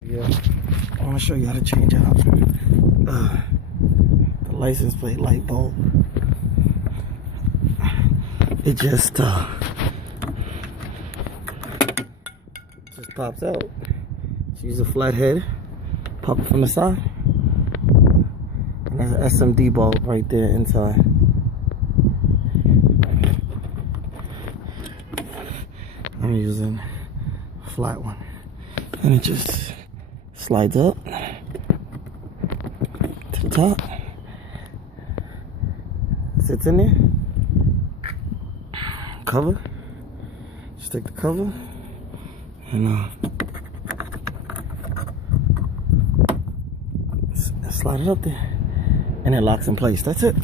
Yeah, I want to show you how to change out the license plate light bulb. It just pops out. Just use a flat head, pop it from the side, and there's an SMD bulb right there inside. I'm using a flat one, and it just slides up to the top, sits in there, cover, just take the cover and slide it up there, and it locks in place. That's it.